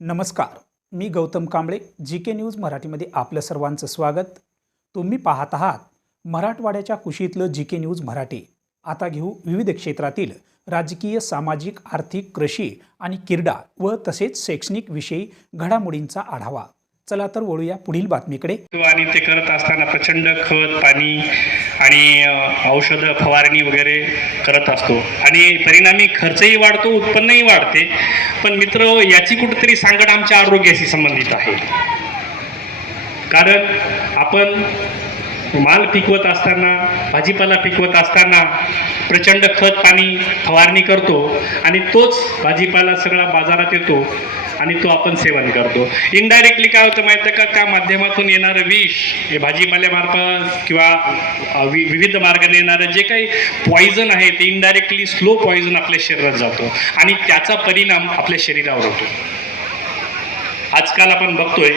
नमस्कार मी Gautam Kamble G K news मराठीमध्ये आपलं सर्वांचं स्वागत. तुम्ही पाहत आहात मराठवाड्याच्या कुशीतलं जी के न्यूज मराठी. आता घेऊ विविध क्षेत्रातील राजकीय सामाजिक आर्थिक कृषी आणि क्रीडा व तसेच शैक्षणिक विषयी घडामोडींचा आढावा. चला तर वळूया पुढील बातमीकडे. आणि ते करत असताना प्रचंड खत पाणी आणि औषधं फवारणी वगैरे करत असतो. आणि परिणामी खर्चही वाढतो उत्पन्नही वाढते. पण मित्र याची कुठेतरी सांगड आमच्या आरोग्याशी संबंधित आहे. कारण आपण माल पिकवत असताना भाजीपाला पिकवत असताना प्रचंड खत पाणी फवारणी करतो आणि तोच भाजीपाला सगळा बाजारात येतो आणि तो आपण सेवन करतो. इनडायरेक्टली काय होतं माहिती आहे का? त्या माध्यमातून येणारं विष हे भाजीपाल्यामार्फत किंवा वि विविध मार्गाने येणारं जे काही पॉइझन आहे ते इनडायरेक्टली स्लो पॉइझन आपल्या शरीरात जातो आणि त्याचा परिणाम आपल्या शरीरावर होतो. आजकाल आपण बघतोय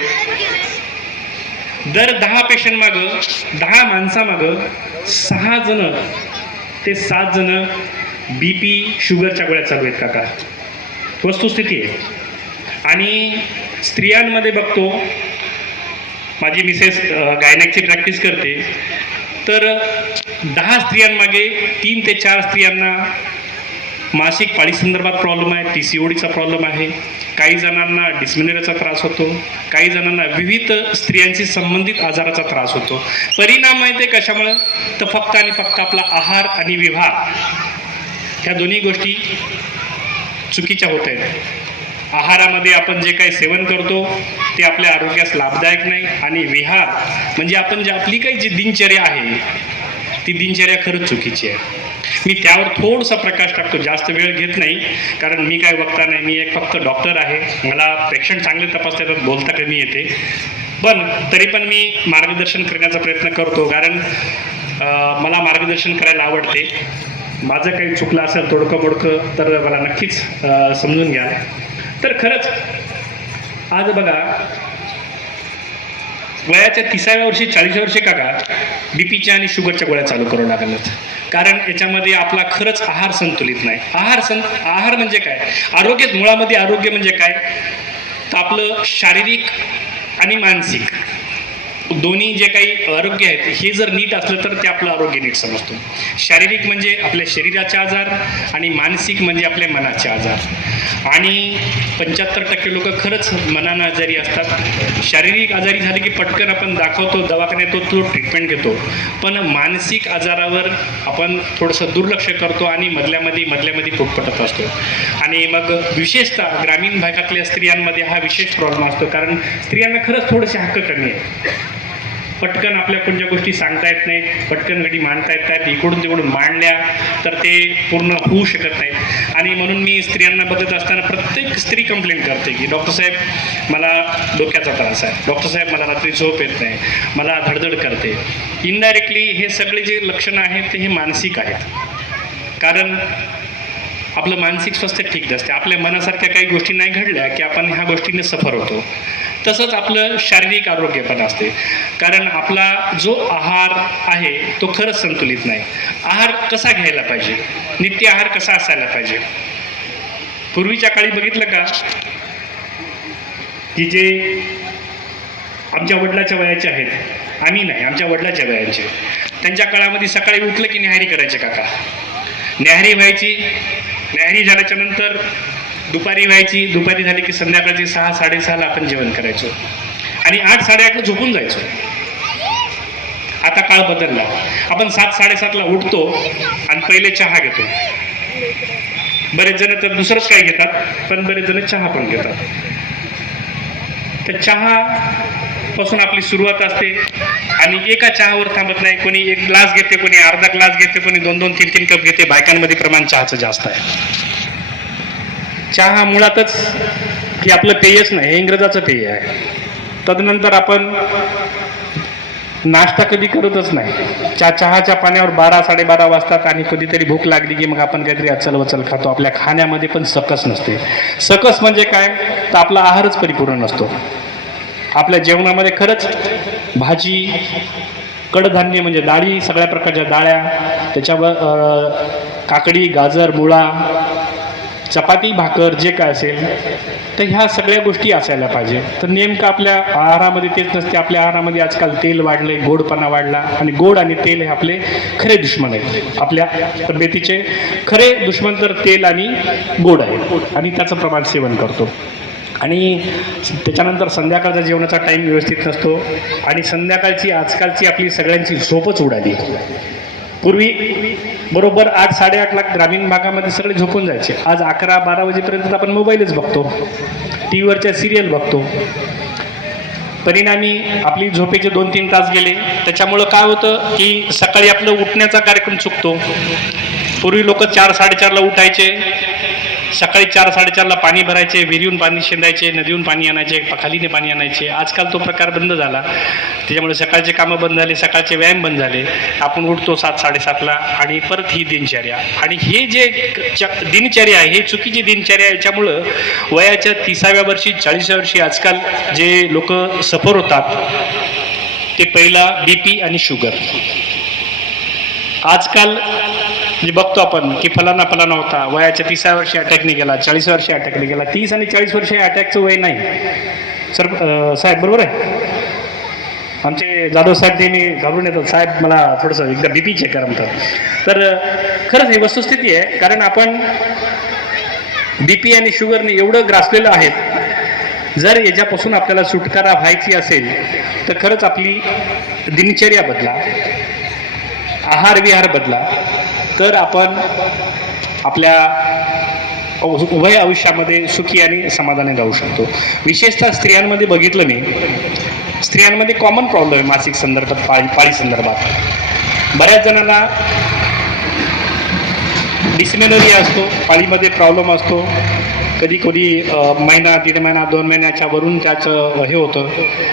दर दहा पेशंट मागं दहा माणसामागं सहा जण ते सात जण बी पी शुगरच्या गोळ्या चालू आहेत काका. वस्तुस्थिती आहे. आणि स्त्रियांमध्ये बघतो माझी मिसेस गायनॅकची प्रॅक्टिस करते तर दहा स्त्रियांमागे तीन ते चार स्त्रियांना मासिक पाळीसंदर्भात प्रॉब्लेम आहे टी सी ओडीचा प्रॉब्लेम आहे. काही जणांना डिस्मिनेरियाचा त्रास होतो काही जणांना विविध स्त्रियांशी संबंधित आजाराचा त्रास होतो. परिणाम आहे ते कशामुळं? तर फक्त आणि फक्त आपला आहार आणि विवाह ह्या दोन्ही गोष्टी चुकीच्या होत आहेत. आहारामध्ये आपण जे काही सेवन करतो ते आपल्या आरोग्यास लाभदायक नाही. आणि विहार म्हणजे आपण जे आपली काही जी दिनचर्या आहे ती दिनचर्या खरंच चुकीची आहे. मी त्यावर थोडासा प्रकाश टाकतो जास्त वेळ घेत नाही. कारण मी काय वक्ता नाही मी एक फक्त डॉक्टर आहे. मला पेशंट चांगले तपासता येतात बोलता कमी येते. पण तरी पण मी मार्गदर्शन करण्याचा प्रयत्न करतो कारण मला मार्गदर्शन करायला आवडते. माझं काही चुकलं असेल तोडकं मोडकं तर मला नक्कीच समजून घ्या. तर खरंच आज बघा वयाच्या तिसाव्या वर्षी चाळीसव्या वर्षी काका बीपीच्या आणि शुगरच्या गोळ्या चालू करू लागल्यात. कारण याच्यामध्ये आपला खरंच आहार संतुलित नाही. आहार सं आहार म्हणजे काय? आरोग्य मुळामध्ये आरोग्य म्हणजे काय? तर आपलं शारीरिक आणि मानसिक. दोन्ही जे काही आरोग्य आहेत हे जर नीट असलं तर ते आपलं आरोग्य नीट समजतो. शारीरिक म्हणजे आपल्या शरीराचे आजार आणि मानसिक म्हणजे आपल्या मनाचे आजार. आणि पंच्याहत्तर टक्के लोक खरंच मनानं आजारी असतात. शारीरिक आजारी झाले की पटकन आपण दाखवतो दवाखान्यात येतो तो ट्रीटमेंट घेतो. पण मानसिक आजारावर आपण थोडंसं दुर्लक्ष करतो आणि मधल्यामध्ये मधल्यामध्ये फुटपटत असतो. आणि मग विशेषतः ग्रामीण भागातल्या स्त्रियांमध्ये हा विशेष प्रॉब्लेम असतो. कारण स्त्रियांना खरंच थोडेसे हक्क कमी आहे पटकन आपल्या कोणत्या गोष्टी सांगता येत नाहीत पटकन घडी मांडता येत नाहीत इकडून तिकडून मांडल्या तर ते पूर्ण होऊ शकत नाहीत. आणि म्हणून मी स्त्रियांना बघत असताना प्रत्येक स्त्री कंप्लेंट करते की डॉक्टर साहेब मला डोक्याचा त्रास आहे. डॉक्टर साहेब मला रात्री झोप येत नाही. मला धडधड करते. इनडायरेक्टली हे सगळे जे लक्षणं आहेत ते हे मानसिक आहेत. कारण आपलं मानसिक स्वास्थ्य ठीक नसते. आपल्या मनासारख्या काही गोष्टी नाही घडल्या की आपण ह्या गोष्टीने सफर होतो. तसंच आपलं शारीरिक आरोग्य पण असते. कारण आपला जो आहार आहे तो खरंच संतुलित नाही. आहार कसा घ्यायला पाहिजे? नित्य आहार कसा असायला पाहिजे? पूर्वीच्या काळी बघितलं का? की जे आमच्या वडिलाच्या वयाचे आहेत आम्ही नाही आमच्या वडिलाच्या वयाचे. त्यांच्या काळामध्ये सकाळी उठलं की न्याहारी करायचे काका. न्याहारी व्हायची न्याहारी झाल्याच्यानंतर दुपारी व्हायची दुपारी झाली की संध्याकाळची सहा साडेसहाला आपण जेवण करायचो. आणि आठ साडेआठला झोपून जायचो. आता काळ बदलला. आपण सात साडेसातला उठतो आणि पहिले चहा घेतो. बरेच जण तर दुसरंच काही घेतात पण बरेच जण चहा पण घेतात. तर चहा पासून आपली सुरुवात असते. आणि एका चहावर थांबत नाही. कोणी एक ग्लास घेते कोणी अर्धा ग्लास घेते कोणी दोन दोन तीन तीन कप घेते. बायकांमध्ये प्रमाण चहाचं जास्त आहे. चहा मुळातच हे आपलं पेयच नाही हे इंग्रजाचं पेय आहे. तदनंतर आपण नाश्ता कधी करतच नाही. चा चहाच्या पाण्यावर बारा साडेबारा वाजतात आणि कधीतरी भूक लागली की मग आपण काहीतरी अचल वचल खातो. आपल्या खाण्यामध्ये पण सकस नसते. सकस म्हणजे काय? तर आपला आहारच परिपूर्ण नसतो. आपल्या जेवणामध्ये खरंच भाजी कडधान्य म्हणजे डाळी सगळ्या प्रकारच्या डाळ्या त्याच्यावर काकडी गाजर मुळा चपाती भाकर जे काय असेल तर ह्या सगळ्या गोष्टी असायला पाहिजे. तर नेमकं आपल्या आहारामध्ये तेच नसते. आपल्या आहारामध्ये आजकाल तेल वाढले गोडपणा वाढला आणि गोड आणि तेल हे आपले खरे दुश्मन आहेत. आपल्या तब्येतीचे खरे दुश्मन तर तेल आणि गोड आहे. आणि त्याचं प्रमाण सेवन करतो. आणि त्याच्यानंतर संध्याकाळचा जेवणाचा टाईम व्यवस्थित नसतो. आणि संध्याकाळची आजकालची आपली सगळ्यांची झोपच उडाली. पूर्वी बरोबर आठ साडेआठ लाख ग्रामीण भागामध्ये सगळे झोपून जायचे. आज अकरा बारा वाजेपर्यंत आपण मोबाईलच बघतो. टी व्हीवरच्या सिरियल बघतो. परिणामी आपली झोपेचे दोन तीन तास गेले. त्याच्यामुळं काय होतं की सकाळी आपलं उठण्याचा कार्यक्रम चुकतो. पूर्वी लोक चार साडेचारला उठायचे. सकाळी चार साडेचारला पाणी भरायचे विहिरीहून पाणी शेंदायचे नदीहून पाणी आणायचे खालीने पाणी आणायचे. आजकाल तो प्रकार बंद झाला. त्याच्यामुळे सकाळचे कामं बंद झाले सकाळचे व्यायाम बंद झाले. आपण उठतो सात साडेसातला आणि परत ही दिनचर्या. आणि हे जे च- दिनचर्या आहे हे चुकीची दिनचर्या आहे याच्यामुळं वयाच्या तिसाव्या वर्षी चाळीसाव्या वर्षी आजकाल जे लोक सफर होतात ते पहिला बी पी आणि शुगर. आजकाल म्हणजे बघतो आपण की फलाना फलाना होता. वयाच्या तिसाव्या वर्षी अटॅकने गेला चाळीस वर्षी अटॅकने गेला तीस आणि चाळीस वर्ष अटॅकचं वय नाही. सर साहेब बरोबर आहे? आमचे जाधव साहेब नेहमी घाबरून येतात. साहेब मला थोडंसं एकदा बी पी चेक करा म्हणतात. तर खरंच ही वस्तुस्थिती आहे. कारण आपण बी पी आणि शुगरने एवढं ग्रासलेलं आहे जर याच्यापासून आपल्याला सुटकारा व्हायची असेल तर खरंच आपली दिनचर्या बदला. आहार विहार बदला. तर आपण आपल्या उभय आयुष्यामध्ये सुखी आणि समाधानी राहू शकतो. विशेषतः स्त्रियांमध्ये बघितलं मी स्त्रियांमध्ये कॉमन प्रॉब्लेम आहे मासिक संदर्भात पाळी पाळी संदर्भात. बऱ्याच जणांना डिस्मेनोरिया असतो पाळीमध्ये प्रॉब्लेम असतो. कधी कधी महिना दीड महिना दोन महिन्याच्या वरून त्याचं हे होतं.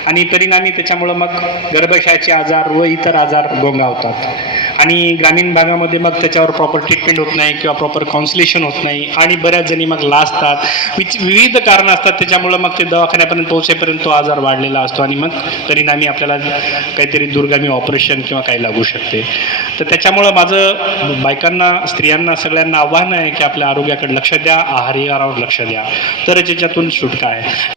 आणि परिणामी त्याच्यामुळं मग गर्भाशयाचे आजार व इतर आजार गोंगावतात. आणि ग्रामीण भागामध्ये मग त्याच्यावर प्रॉपर ट्रीटमेंट होत नाही किंवा प्रॉपर काउन्सिलेशन होत नाही आणि बऱ्याच जणी मग लाजतात. विच विविध कारणं असतात. त्याच्यामुळं मग ते दवाखान्यापर्यंत पोहोचेपर्यंत तो आजार वाढलेला असतो आणि मग परिणामी आपल्याला काहीतरी दुर्गामी ऑपरेशन किंवा काही लागू शकते. तर त्याच्यामुळं माझं बायकांना स्त्रियांना सगळ्यांना आव्हान आहे की आपल्या आरोग्याकडे लक्ष द्या आहार लक्ष द्या. तर त्याच्यातून सुटका आहे.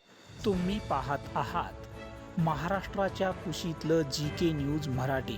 तुम्ही पाहत आहात महाराष्ट्राच्या कुशीतलं जी के न्यूज मराठी.